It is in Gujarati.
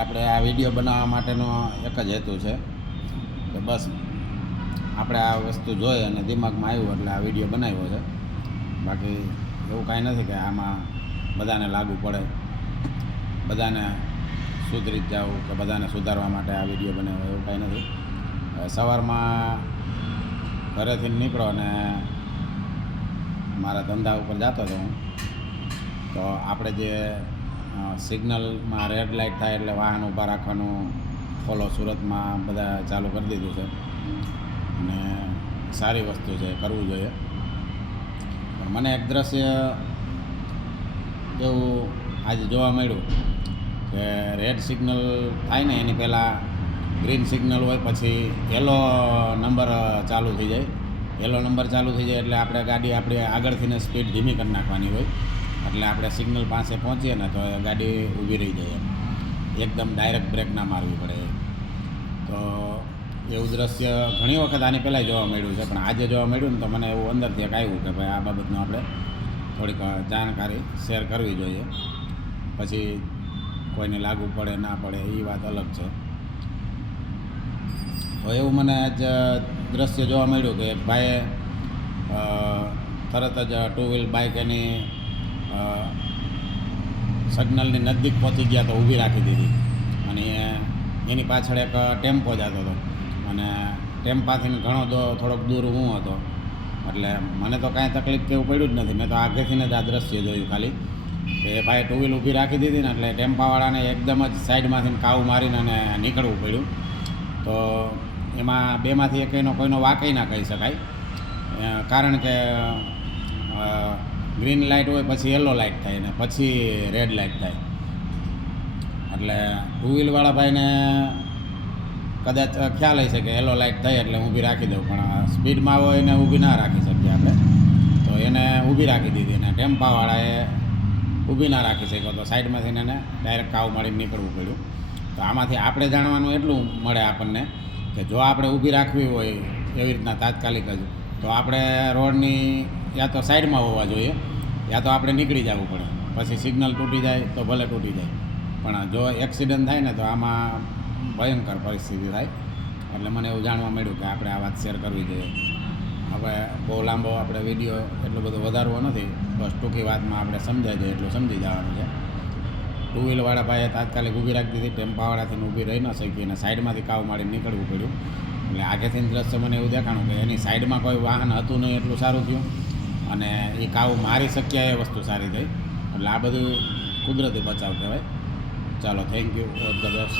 આપણે આ વિડીયો બનાવવા માટેનો એક જ હેતુ છે કે બસ આપણે આ વસ્તુ જોઈ અને દિમાગમાં આવ્યું એટલે આ વિડીયો બનાવ્યો છે. બાકી એવું કાંઈ નથી કે આમાં બધાને લાગુ પડે, બધાને સુધરી જ જાવ કે બધાને સુધારવા માટે આ વિડીયો બનાવ્યો, એવું કાંઈ નથી. સવારમાં ઘરેથી નીકળો અને મારા ધંધા ઉપર જતો હતો હું, તો આપણે જે સિગ્નલમાં રેડ લાઇટ થાય એટલે વાહન ઊભા રાખવાનું ફોલો સુરતમાં બધા ચાલુ કરી દીધું છે અને સારી વસ્તુ છે, કરવું જોઈએ. પણ મને એક દ્રશ્ય એવું આજે જોવા મળ્યું કે રેડ સિગ્નલ થાય ને એની પહેલાં ગ્રીન સિગ્નલ હોય, પછી યલો નંબર ચાલુ થઈ જાય. યલો નંબર ચાલુ થઈ જાય એટલે આપણે ગાડી આપણી આગળથીને સ્પીડ ધીમી કરી નાખવાની હોય, એટલે આપણે સિગ્નલ પાસે પહોંચીએ ને તો ગાડી ઊભી રહી જાય, એકદમ ડાયરેક્ટ બ્રેક ના મારવી પડે. તો એવું દ્રશ્ય ઘણી વખત આની પહેલાં જોવા મળ્યું છે, પણ આજે જોવા મળ્યું ને તો મને એવું અંદરથી એક આવ્યું કે ભાઈ આ બાબતનું આપણે થોડીક જાણકારી શેર કરવી જોઈએ. પછી કોઈને લાગુ પડે ના પડે એ વાત અલગ છે. તો એવું મને આજ દ્રશ્ય જોવા મળ્યું કે એક ભાઈએ તરત જ ટુ વ્હીલ બાઇક એની સિગ્નલની નજીક પહોંચી ગયા તો ઊભી રાખી દીધી, અને એની પાછળ એક ટેમ્પો જતો હતો અને ટેમ્પાથી ઘણો થોડોક દૂર હું હતો, એટલે મને તો કાંઈ તકલીફ કે એવું પડ્યું જ નથી. મેં તો આગળથીને જ આ દ્રશ્ય જોયું ખાલી કે એ ભાઈ ટુ વ્હીલ ઊભી રાખી દીધી ને એટલે ટેમ્પાવાળાને એકદમ જ સાઈડમાંથી કાવ મારીને અને નીકળવું પડ્યું. તો એમાં બેમાંથી કોઈનો વાંકઈ ના કહી શકાય, કારણ કે ગ્રીન લાઇટ હોય પછી યલો લાઇટ થાય ને પછી રેડ લાઇટ થાય, એટલે ટુ વ્હીલવાળા ભાઈને કદાચ ખ્યાલ હશે કે યલો લાઇટ થઈ એટલે ઊભી રાખી દઉં, પણ સ્પીડમાં હોય એને ઊભી ના રાખી શકીએ આપણે, તો એને ઊભી રાખી દીધી અને ટેમ્પાવાળાએ ઊભી ના રાખી શક્યો, તો સાઈડમાંથી એને ડાયરેક્ટ કાવ મારીને નીકળવું પડ્યું. તો આમાંથી આપણે જાણવાનું એટલું મળે આપણને કે જો આપણે ઊભી રાખવી હોય એવી રીતના તાત્કાલિક જ, તો આપણે રોડની યા તો સાઈડમાં હોવા જોઈએ યા તો આપણે નીકળી જવું પડે. પછી સિગ્નલ તૂટી જાય તો ભલે તૂટી જાય, પણ જો એક્સિડન્ટ થાય ને તો આમાં ભયંકર પરિસ્થિતિ થાય. એટલે મને એવું જાણવા મળ્યું કે આપણે આ વાત શેર કરવી જોઈએ. હવે બહુ લાંબો આપણે વિડીયો એટલો બધો વધારવો નથી, બસ ટૂંકી વાતમાં આપણે સમજાય જાય એટલું સમજી જવાનું છે. ટુ વ્હીલવાળા ભાઈએ તાત્કાલિક ઊભી રાખી દીધી, ટેમ્પાવાળાથી ઊભી રહી ન શકી અને સાઈડમાંથી કાવ મારીને નીકળવું પડ્યું. એટલે આગેથી દ્રશ્ય મને એવું દેખાણું કે એની સાઈડમાં કોઈ વાહન હતું નહીં એટલું સારું થયું, અને એ કાવ મારી શક્યા એ વસ્તુ સારી થઈ. એટલે આ બધું કુદરતી બચાવ કહેવાય. ચાલો, thank you, all the best.